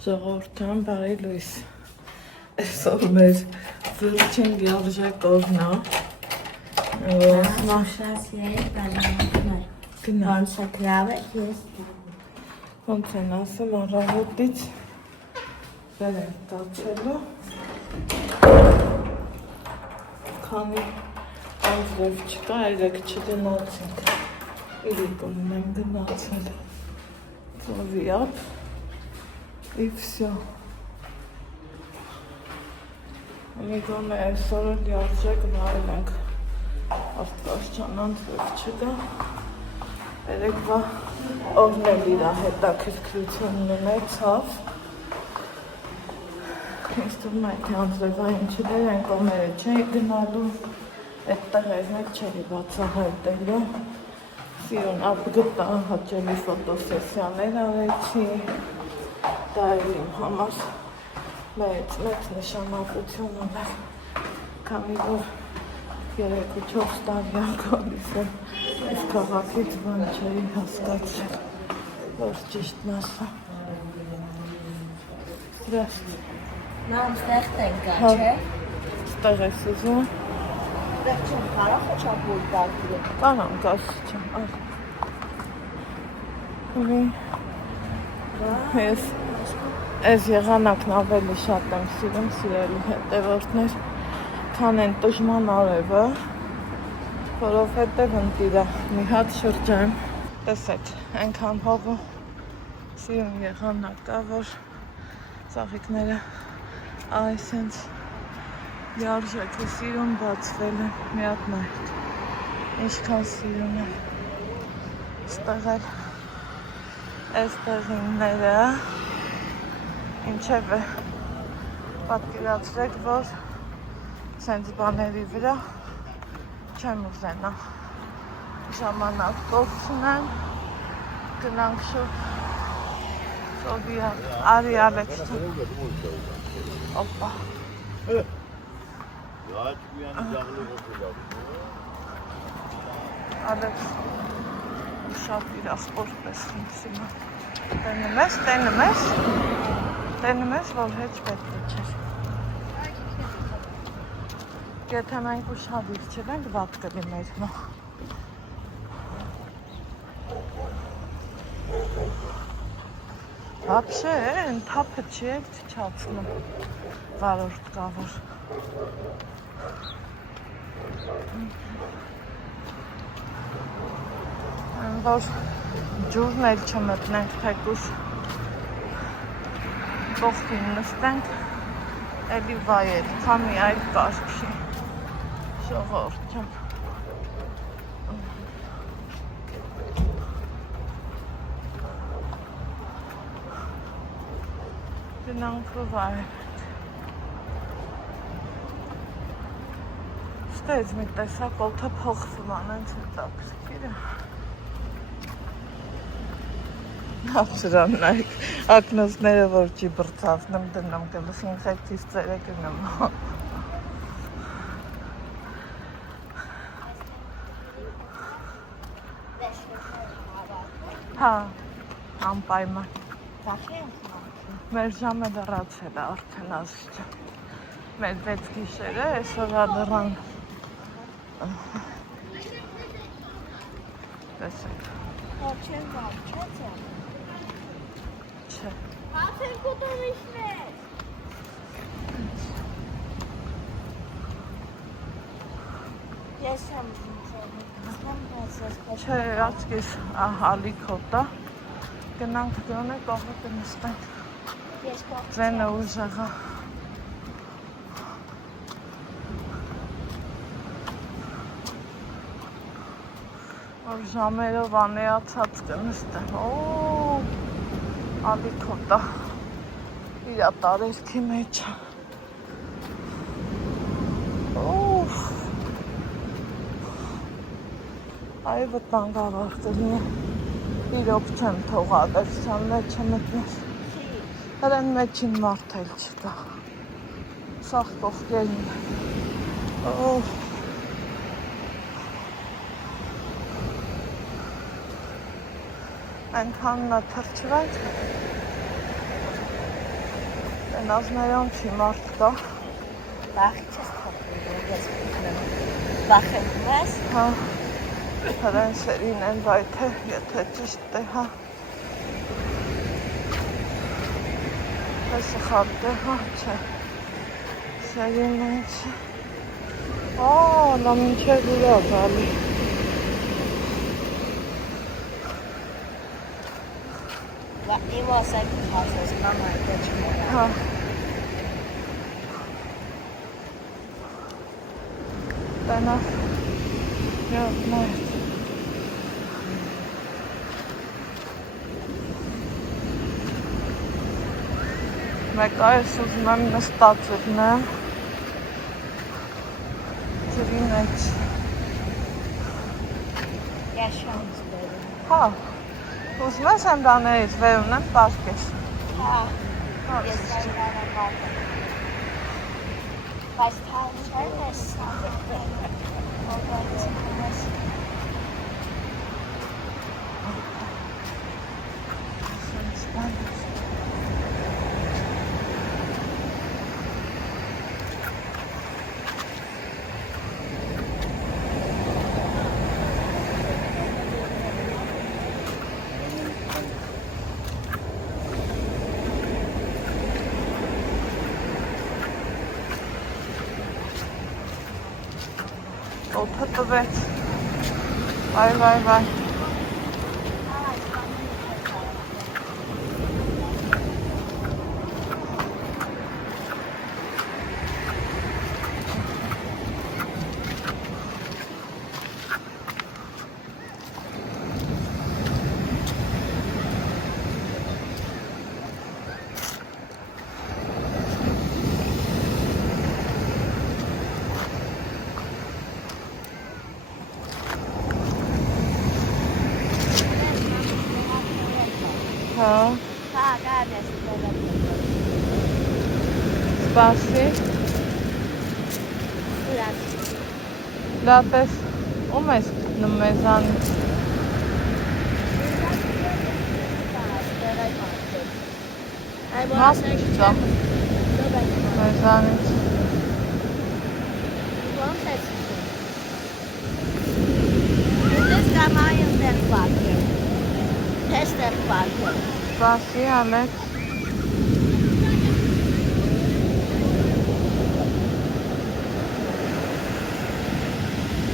Ժողովրդան բարի լույս։ Այսօր մեր վերջին լիարժեք օրն է։ Ոնց են ասել առավոտից վեր են տացելու։ Քանի անձրև չկա, երեկ չգնացինք։ Իրիկոնն եմ գնացել։ Ծովիապ։ И все. Ամիգոն այսօր լիարժեք նայել ենք Աստվածչան անձրև չկա։ Երեկվա օրն էլ իր հետաքրքրությունն ունեցավ։ Ինձ թվում է, թե անձրևային չլեր են կողմերը չէի գնալու, այդ տեղերն էլ չէի բացահայտելու։ Սիրուն ապգտա հաճելի ֆոտոսեսիաներ արեցի։ Դա էլ իմ համար մեծ նշանակություն ուներ, քանի որ 3-4 տարի գալիս եմ, այս քաղաքից բան չէի հասկացել, որ ճիշտն ասա։ Здравствуйте։ Մամ, ստեղ տենկա, չէ։ Ստեղ ես ուզում։ Ստեղ չեմ կարող չապույր դարկիրը։ Կարամ կաս չեմ, ես այս եղանակն ավելի շատ եմ սիրում սիրելի հետևորդներ, քան են տժման արևը, որովհետև ընտիրա մի հատ շրջան, տեսեք, այնքան հողը սիրում եղանակ կա, որ ծաղիկները այսենց լիարժեք է սիրում բացվել են, մի հատ նայեք, ինչքան սիրում են, ստեղ էլ այս տեղինները, ինչև է պատկերացրեք, որ սենց բաների վրա չեմ ուզենա ժամանակ կողցնեմ, գնանք շուտ ծովիա, արի Ալեքս օպա Ալեքս շատ իրախպոր պես խնդրիմա Տենում ես, որ հեչ պետք է չեր։ Եթե մենք ուշադիր չենք, վատ կլիներ նո։ Вообще, ընդհապը չի եք չչացնում վարորդ կավոր։ Որ ջուրն էլ չմտնենք թեկուս կողքին նստենք, էլի վայել, քամի այլ կարգի, ժողովուրդ չեմ։ Գնանք ու վայել։ Ստեծ մի տեսակ օթը փոխվում անենց հետաքրքիր է։ Ապսրան նայք, ակնոցները որ չի բրծացնում դնում գլխին խելքից ծերը գնում։ Հա, անպայման։ Մեր ժամը դռացել է արդեն ասիճը։ Մեր 6 գիշերը, այսօր ադռան։ Տեսեք։ Չեմ գալ, չէ։ Չէ։ Հացեն կուտումիշներ։ Ես չեմ Չէ, աչքիս ալիքոտա, գնանք գոնե կողը կնստենք, ձենը ուժեղա։ Որ ժամերով անեացած կնստեմ, ալիքոտա, իրա տարերքի մեջ է։ Այ վտանգավոր կլինի, իրոք չեմ թողա դրսան մեջը մտներ, հրեն մեջին մարդ էլ չկա, սաղ կողքերին, այնքան թրջվենք, Տենազներում չի մարդ կա։ Վախի չես թափում, ես ուզում վախենում ես։ Հա, հրենսերին են վայթե, եթե ճիշտ է, հա։ Այսը խարդ է, հա, չէ։ Սերին են չէ։ Նա մինչև ուրա գալի։ It was like houses, mama, that you know. Հա։ Տենաս, յոտ նայր։ Մեկ այս ուզում եմ նստած եղնեմ։ Ջրի մեջ։ Yaşamız böyle. Հա, ուզում ես հեմդաներից վեր ունեմ պարկես։ Ha. Yeterlere kaldı. Kaç tane vermezsin? Օդը տվեց։ Վայ։ Հա, Ha, neredesin? սպասի։ Biraz. Լավ ես, ում ես գտնում մեզանից։ Մաս չկա մեզանից։ Սպասի, Ալեքս։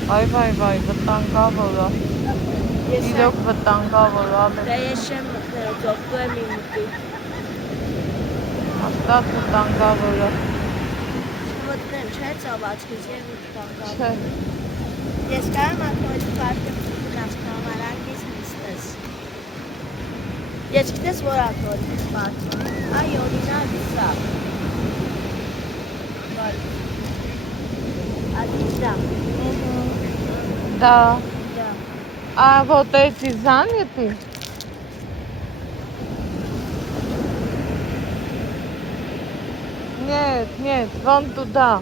Վայ, վտանգավոր է։ Իրոք վտանգավոր է, Ալեքս։ Değişim doktor mimikli. Հաստատ վտանգավոր է։ Մտնում չէ ծավալցկից եւ վտանգավոր։ Չէ։ Ես կարում եմ քո պարտքից կամարակից նստես։ Ես գիտես որ աթոր պարտք։ Այ օրինակ սա։ Ադիստա։ Да. Да. А вот эти заняты? Нет, вон туда.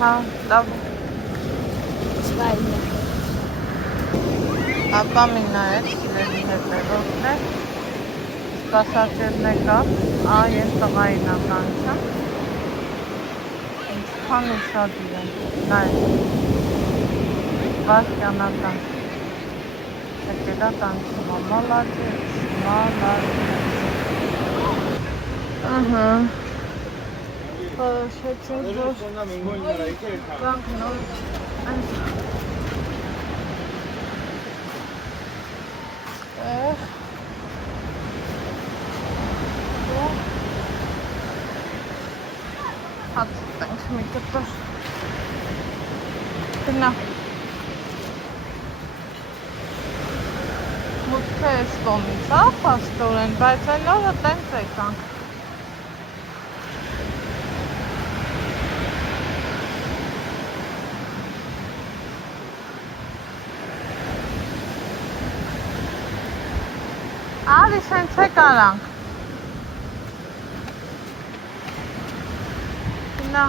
Հա, լավ։ Սվայնը։ Ապա մին նայեց, սիրելի հետևորդներ, սպասատերն եկավ, ես տղային ականչեմ, ինչքան ուշադիր են, նայեց, վարքյանական, եկելա տանցում, մալադեց, ահա, Շեցին որ բանք նոր հատենք մի կտոր գնա մուտքը ես կոմից պաստորեն, բայց այն օրը տենց եկանք Ալի սենց է կարանք։ Նա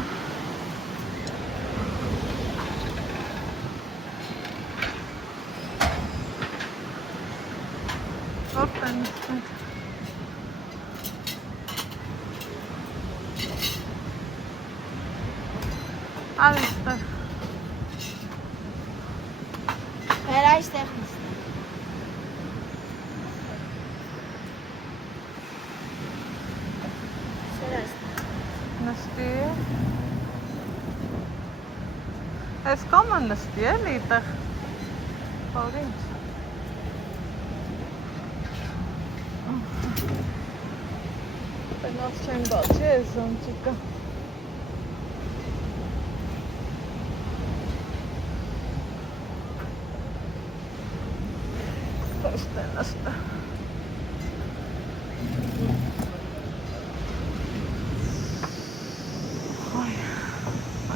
Որտեն նստենք։ Ալի ստեղ։ Հեր այստեղ նստենք։ Սեր այստեղ։ Նստի։ Այս կոմը նստի էլի այդեղ։ Որ ինչ։ Բնավ չեն բացի այս զոնտիկը։ Այստեղ նստը։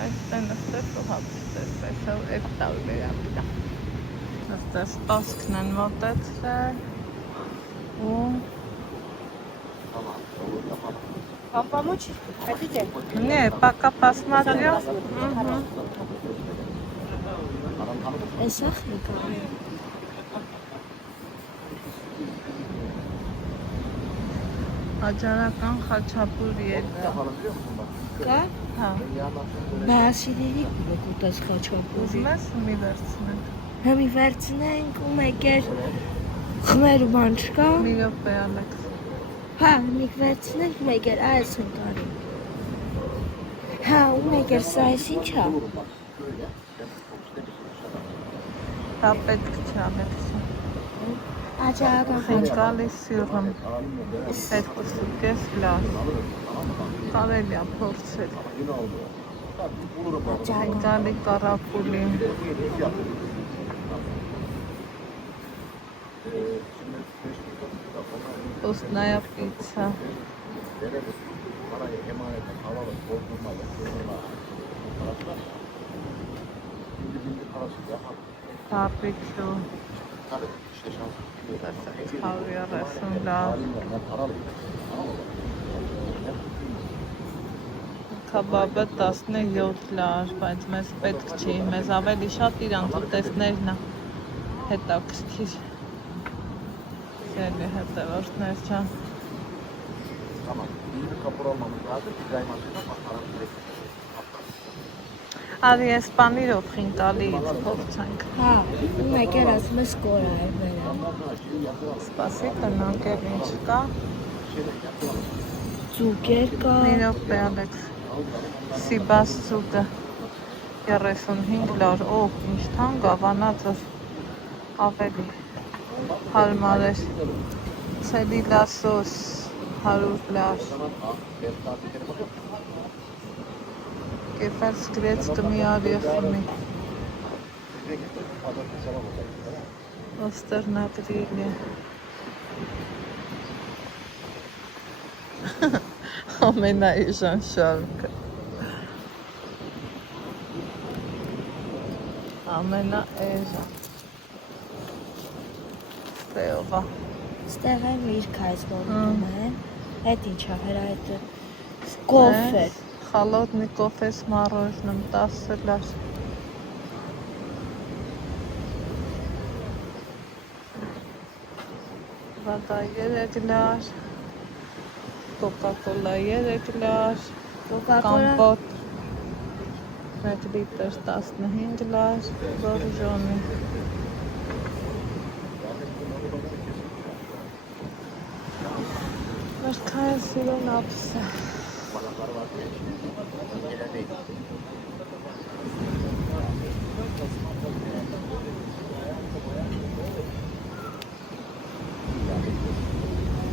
Այստեղ նստես ու հապստես, այսով էտ տալ վերապիրա։ Այստեղ սպասքն են մոտեցրել ու Вам помочь? Хотите? Не, пока посмотрю. Սախնիկա։ Աջարական խաչապուրի է կա։ Կա։ Հա։ Բասիների կուտած խաչապուրի։ Ուզում ես մի վերցնենք։ Համի վերցնենք ու մեկ էլ խմելու բան չկա։ Մի րոպե Ալեքս։ Հա, մեկ վերցնենք, մեկ էլ այս ընկարի։ Հա, ու մեկ էլ սա այս ինչ է։ Դա պետք չէ Ալեքս։ Աջարական Խնկալի սյուրում։ Հետքսու կես լավ։ Կարելի է փորձել։ Խնկալի կարապուլի։ Вкусная пицца. Барбекю. Խավիա ռեսուն լավ։ Քաբաբը 17 լար, բայց մեզ պետք չի, մեզ ավելի շատ իրանք ուտեստներն է հետաքրքիր։ Սելի հետևորդներ չան։ Արի ես պանիրով խինկալից փորձենք։ Հա, ու մեկ էլ ասում ես կորա է վերա։ Սպասի կնանք էլ ինչ կա։ Ծուկեր կա։ Մի րոպե Ալեքս։ Սիբաս ծուկը 35 լար, օհ, ինչ թանկ է, վանածով ավելի հարմար էր։ Ցելիլա սոս 100 լար։ Կեֆար սկրեցկը մի արիախմի։ Ոստերնատրիլի։ Ամենաիժան շարքը։ Ամենաէժան։ Ստեղվա։ Ստեղ է միրգ այս նորում են։ Այդ ինչ է, հերա այդ կոֆե։ Холодный кофе с мороженым 10 лар. Вода 3 лар. Coca-Cola 3 լար, կամպոտ 1 լիտր 15 լար, բորժոմի։ Մրգային սիրուն ափսը։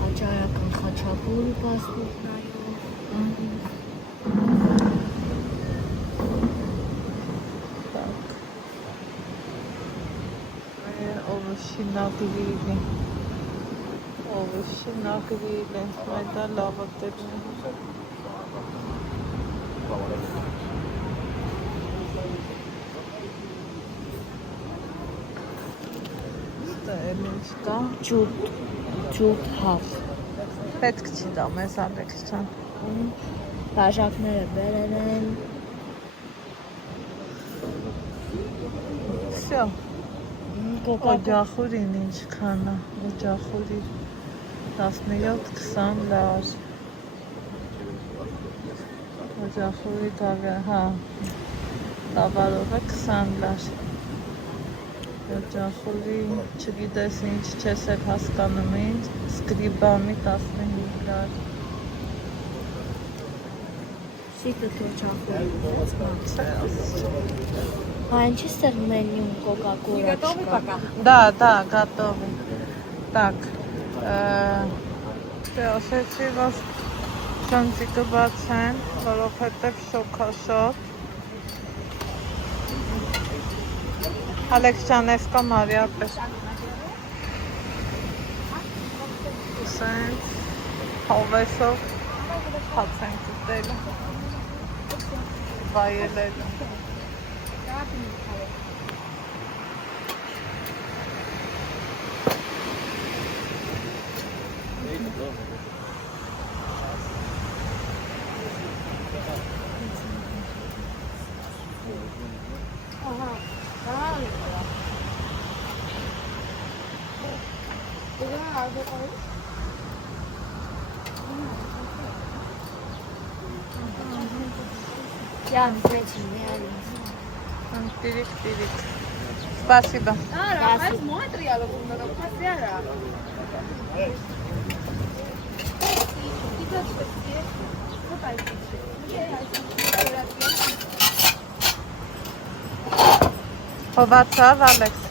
Աջարական խաչապուր պասպորտ նայով։ Овощи на гриле. Овощи на гриле. Это лавотельня. Стелечка. Ջուտ։ ջուր հավ։ Պետք չի դա մեզ Ալեքս ջան։ Բաժակները բերել են։ Всё։ Օջախուրին ինչքան է, օջախուրի 17-20 լար։ Օջախուրի տավը, հա, տավարովը 20 լար։ Օջախուրի, չգիտես ինչ, չես էլ հասկանում ինչ, սկրիբամի 15 լար։ Սիտը օջախուրի։ А чистер меню Кока-Кола. Готовы пока? Да, готовы. Так, ասեցի, որ շանցիկը բացեն, որովհետև շոքաշոտ։ Ալեքս ջան, ես կա Մարիա պես։ Սենց, հովեսով, հաց ենք ուտել, վայելել։ Я обязательно. Пирик. Спасибо. Смотри, я Հովացավ, Ալեքս։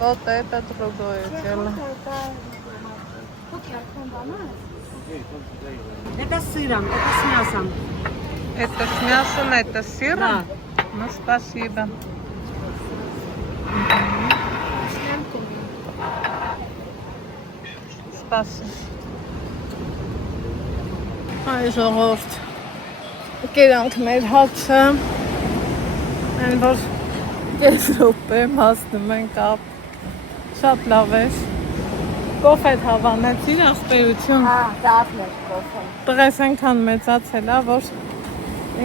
Вот это другое дело. Это с сыром, это с мясом. Это с мясом, это с сыром? Да. Ну, спасибо. Спасибо. Այ ժողովուրդ, կերանք մեր հացը, են որ կես րոպեմ հասնում ենք ապ, շատ լավ էր, կոֆետ հավանեցիր ախպերություն, Դարներ կոֆե։ տղես ենքան մեծացել, որ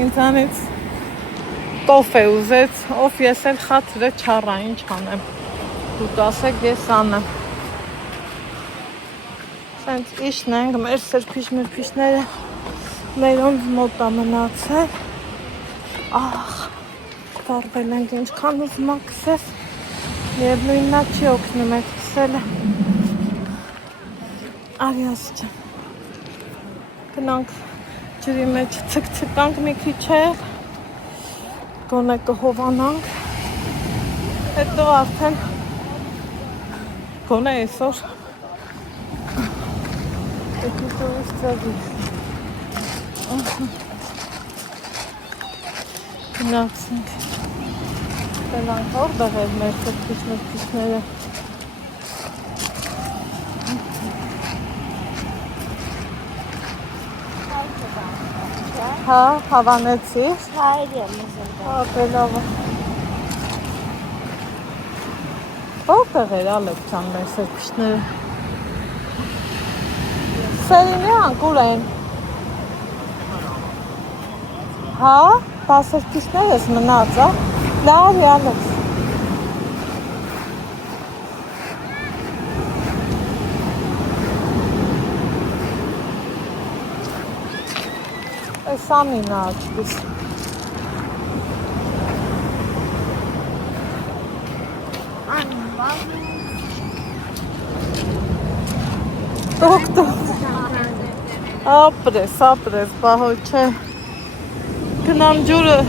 ինձանից կոֆե ուզեց, ով ես էլ խաթրը չառա, ինչ անեմ, դու տասեք ես անեմ, սենց իշն ենք, մեր սրպիչ-մրպիչները մերոնց մոտ ամնացել, վարվել ենք ինչքան ուզում ակսես, և նույննա չի օգնում էտ կսելը, արյաս չեմ, գնանք ջրի մեջ ցկցկանք մի քիչ էլ, գոնե կհովանանք, հետո արդեն գոնե այսօր հետո ես ծավիլ գնացինք գնանք որտեղ էր մեր սրպիչ-մրպիչները հա, հավանեցիր Hayır yapmasın. Ապելավը որտեղ էր Ալեքս ջան մեր սրպիչները Սերինի անկուր են հա, դա սրպիչներս մնաց, լավ Ալեքս Սամի նաճվիս Դոկտոր ապրես, բահո չէ գնամ ջուրը